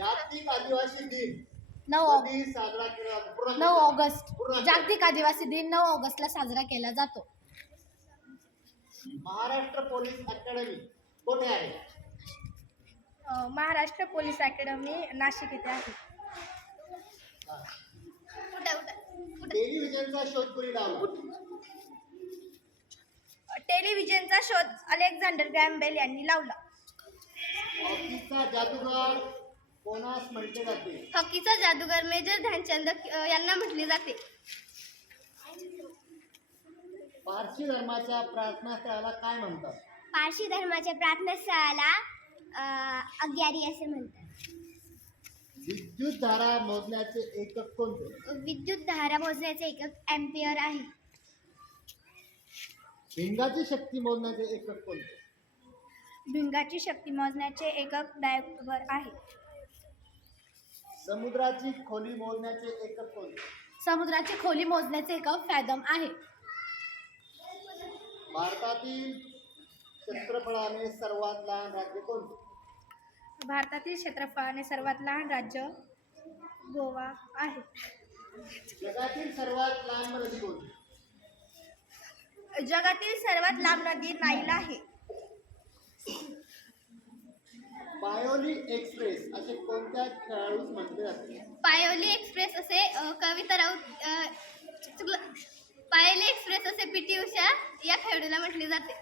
जागतिक आदिवासी दिन 9 कधी साजरा केला जातो? 9 ऑगस्ट जागतिक आदिवासी दिन 9 ऑगस्टला साजरा केला जातो. महाराष्ट्र पोलीस अकॅडमी कोठे आहे? महाराष्ट्र पोलीस अकॅडमी नाशिक येथे आहे. टेलिव्हिजनचा शोध कोणी लावला? टेलिव्हिजनचा शोध अलेक्झांडर ग्रॅहम बेल यांनी लावला. हॉकीचा जादूगार कोणास म्हटले जाते? हॉकीचा जादूगार मेजर ध्यानचंद यांना म्हटले जाते. पारशी धर्माच्या प्रार्थनास्थळाला काय म्हणतात? पारशी धर्माच्या प्रार्थनास्थळाला अग्यारी असे म्हणतात. विद्युत धारा मोजण्याचे एकक कोणते? विद्युत धारा मोजण्याचे एकक अँपिअर आहे. भिंगाची शक्ती मोजण्याचे एकक कोणते? भिंगाची शक्ती मोजण्याचे एकक डायव्हर आहे. समुद्राची खोली मोजण्याचे एकक कोणते? समुद्राची खोली मोजण्याचे एकक फॅदम आहे. भारतातील क्षेत्रफळाने सर्वात लहान राज्य कोणते? भारतातील क्षेत्रफळाने सर्वात लहान राज्य गोवा आहे. जगातील सर्वात लांब नदी कोणती? जगातील सर्वात लांब नदी नाईल आहे. पायोली एक्सप्रेस असे कोणत्या खेळाडूस म्हटले जाते? पायोली एक्सप्रेस असे कविता राऊत पायोली एक्सप्रेस असे पीटी उषा या खेळाडूला म्हटले जाते.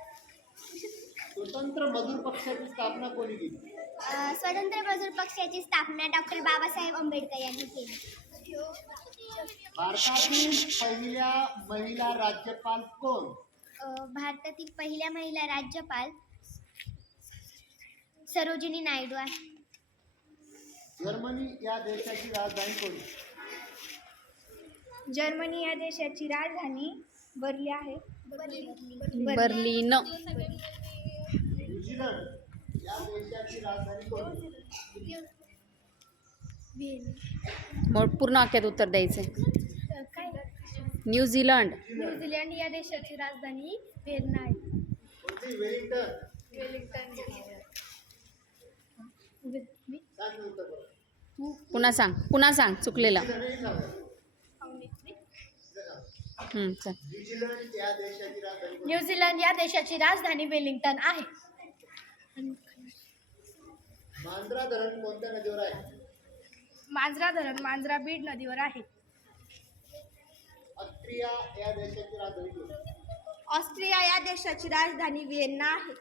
स्वतंत्र मजूर पक्षाची स्थापना कोणी केली? स्वतंत्र मजूर पक्षाची स्थापना डॉक्टर बाबासाहेब आंबेडकर यांनी केली. भारतातील पहिल्या महिला राज्यपाल कोण? भारतातील पहिल्या महिला राज्यपाल सरोजिनी नायडू आहे. जर्मनी या देशाची राजधानी कोणती? जर्मनी या देशाची राजधानी बर्लिन आहे. बर्लिन. न्यूझीलंड या देशाची राजधानी कोणती? पूर्ण वाक्यात उत्तर द्यायचं. न्यूझीलंड. न्यूझीलंड या देशाची राजधानी व्हिएन्ना आहे. कोणती? वेलिंग्टन. सांग उत्तर बरं. पुन्हा सांग चुकलेला. चल. न्यूझीलंड या देशाची राजधानी कोणती? न्यूझीलंड या देशाची राजधानी वेलिंग्टन आहे. मांजरा धरण कोणत्या नदीवर आहे? मांजरा धरण मांजरा बीड नदीवर आहे. ऑस्ट्रिया या देशाची राजधानी कोणती? ऑस्ट्रिया या देशाची राजधानी व्हिएन्ना आहे.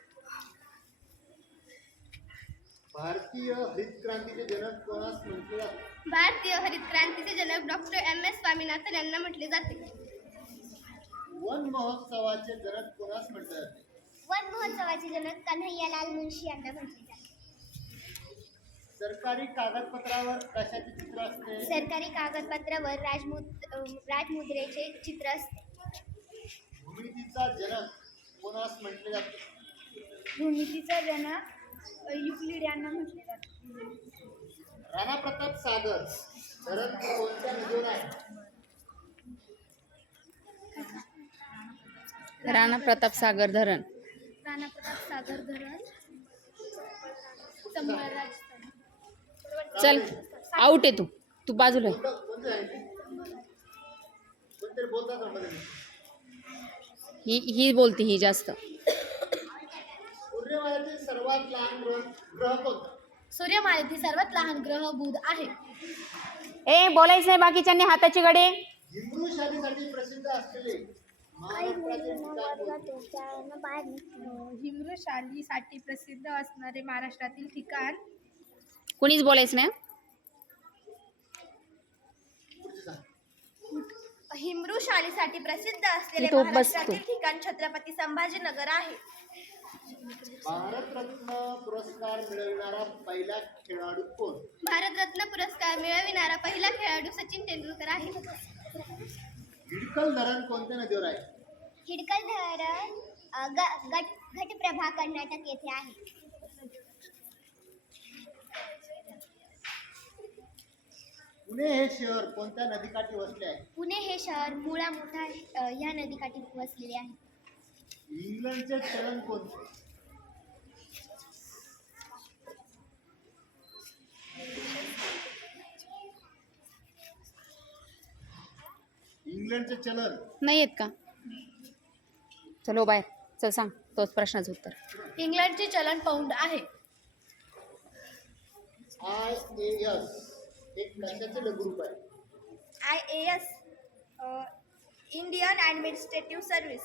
भारतीय हरित क्रांतीचे जनक कोणास म्हटले जाते? भारतीय हरित क्रांतीचे जनक डॉक्टर MS स्वामीनाथन यांना म्हटले जाते. वन महोत्सवाचे जनक कोणास म्हटले जाते? वन महोत्सवाचे जनक कन्हैयालाल मुंशी यांना म्हटले जाते. सरकारी कागदपत्रावर कशाचे चित्र असते? सरकारी कागदपत्रावर राजमुद्रेचे चित्र असते. भूमितीचा जनक कोणास म्हटले जाते? भूमितीचा जनक युक्लिड यांना म्हटले जाते. राणा प्रताप सागर धरण कोणत्या नदीवर आहे? राणा प्रताप सागर धरण. राणा प्रताप सागर धरण संभाळ राजस्थान. चल आउट आहे तू बाजूला. कोणते आहे? कोणतरी बोलतात ना मध्ये. ही बोलते ही जास्त. सूर्यमालेतील सर्वात लहान ग्रह कोणता? सूर्यमालेतील सर्वात लहान ग्रह बुध आहे. बोलायचं नाही बाकीच्यांनी हाताची गडे. हिमरू शालीसाठी प्रसिद्ध असलेले महाराष्ट्राचे ठिकाण कोणते? हिमवृशालीसाठी प्रसिद्ध असणारे महाराष्ट्रातील ठिकाण. कुणीच बोलायचं नाही. पुढचे सांग. हिमवृशालीसाठी प्रसिद्ध असलेले तू बस महाराष्ट्रातील तू. ठिकाण छत्रपती संभाजीनगर आहे. भारतरत्न पुरस्कार मिळविणारा पहिला खेळाडू कोण? भारतरत्न पुरस्कार मिळविणारा पहिला खेळाडू सचिन तेंडुलकर आहे. हिडकल धरण कोणत्या नदीवर आहे? हिडकल धरण घटप्रभा कर्नाटक येथे आहे. पुणे हे शहर कोणत्या नदीकाठी वसले आहे? पुणे हे शहर मुळा मोठा ह्या नदीकाठी वसलेले आहे. इंग्लंडचे चलन कोणते? इंग्लंडचे चलन नाही आहेत का? चलो बाय, चल सांग तोच प्रश्नाचं उत्तर. इंग्लंडचे चलन पाऊंड आहे. IAS एक कशाचे लघुरूप आहे? IAS Indian administrative service.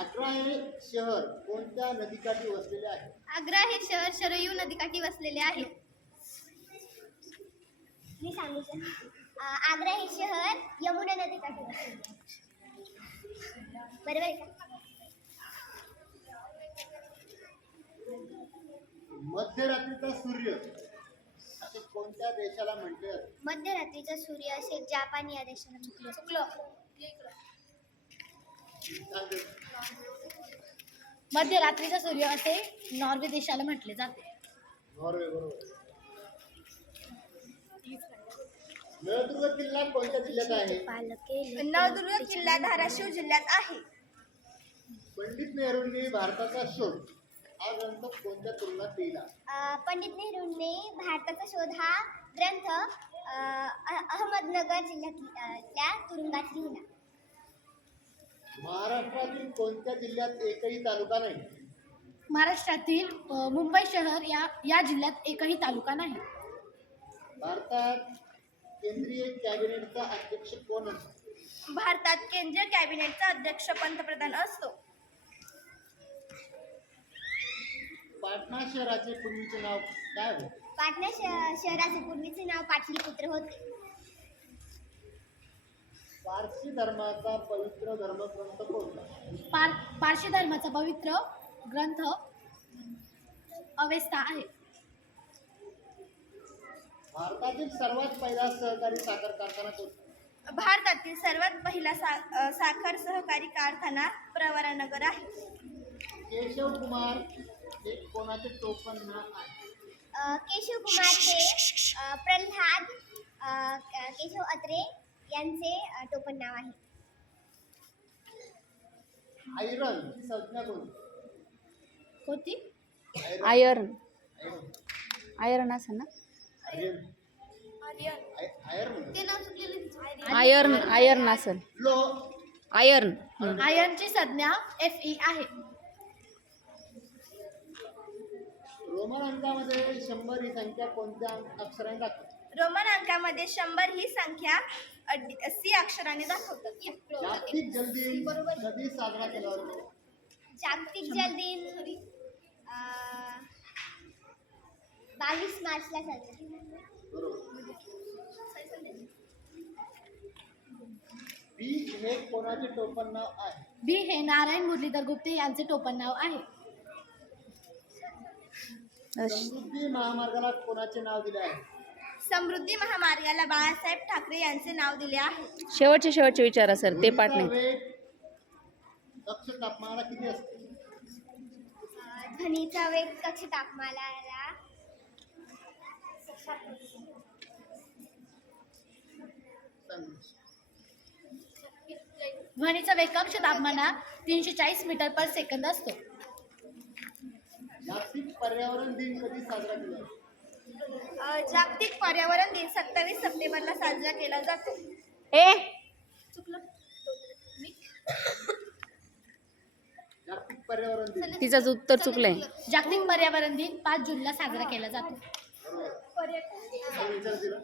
Agra हे शहर कोणत्या नदीकाठी वसलेले आहे? आग्रा हे शहर शरयू नदीकाठी वसलेले आहे. मी सांगू शकते. आग्रा हे शहर यमुना नदीकाठी वसलेले आहे. बरोबर आहे का? मध्यरात्रीचा सूर्य असे कोणत्या देशाला म्हटले जाते? मध्यरात्रीचा सूर्य असे जपान या देशाला म्हटले जाते. सांग. मध्यरात्रीचा सूर्य असे नॉर्वे देशाला म्हटले जाते. नॉर्वे बरोबर. नळदुर्ग किल्ला कोणत्या जिल्ह्यात आहे? नळदुर्ग किल्ला धाराशिव जिल्ह्यात आहे. पंडित नेहरूंनी भारताचा शोध हा ग्रंथ कोणत्या तुरुंगात लिहिला? पंडित नेहरूंनी भारताचा शोध हा ग्रंथ अहमदनगर जिल्ह्यातल्या तुरुंगात लिहिला. महाराष्ट्रातील कोणत्या जिल्ह्यात एकही तालुका नाही? महाराष्ट्रातील मुंबई शहर या जिल्ह्यात एकही तालुका नाही. भारतात केंद्रीय कॅबिनेटचा अध्यक्ष कोण असतो? भारतात केंद्रीय कॅबिनेटचा अध्यक्ष पंतप्रधान असतो. पाटणा शहराचे पूर्वीचे नाव काय होते? पाटणा शहराचे पूर्वीचे नाव पाटलीपुत्र होते. पारसी धर्माचा पवित्र धर्मग्रंथ कोणता? पारशी धर्माचा पवित्र ग्रंथ अवेस्ता आहे. भारतातील सर्वात पहिला सहकारी साखर कारखाना कोणता? भारतातील सर्वात पहिला साखर सहकारी कारखाना प्रवरानगर आहे. केशव कुमार हे कोणाचे टोपण नाव आहे? केशव कुमार हे प्रल्हाद केशव अत्रे यांचे टोपण नाव आहे. आयरन ही संज्ञा कोणती? कोणती? आयर्न. आयर्न असं ना? आयरन ते नाव सुटलेलं. आयर्न असेल. Low iron. आयर्नची संज्ञा Fe आहे. रोमन अंकामध्ये 100 ही संख्या कोणत्या अक्षराने दाखवते? रोमन अंकामध्ये 100 ही संख्या C अक्षराने दाखवतात. जागतिक जल दिन कधी साजरा केला जातो? जागतिक जल दिन 22 मार्चला साजरा केला जातो. बरोबर. बी हे कोणाचे टोपण नाव आहे? बी हे नारायण मुरलीधर गुप्ते यांचे टोपण नाव आहे. समृद्धी महामार्गाला कोणाचे नाव दिले आहे? समृद्धी महामार्गाला बाळासाहेब ठाकरे यांचे नाव दिले आहे. शेवटचे विचारा सर, ते पाठ ध्वनीचा नाही. वेग कक्ष तापमानाला किती असते? ध्वनीचा वेग कक्ष तापमानाला सांग. ध्वनीचा वेग कक्ष तापमानात 340 मीटर पर सेकंद असतो. जागतिक पर्यावरण दिन कधी साजरा केला जातो? जागतिक पर्यावरण दिन 27 सप्टेंबरला साजरा केला जातो. जागतिक पर्यावरण दिन तिचं उत्तर चुकलंय. जागतिक पर्यावरण दिन 5 जूनला साजरा केला जातो. बरोबर. विचार दिला.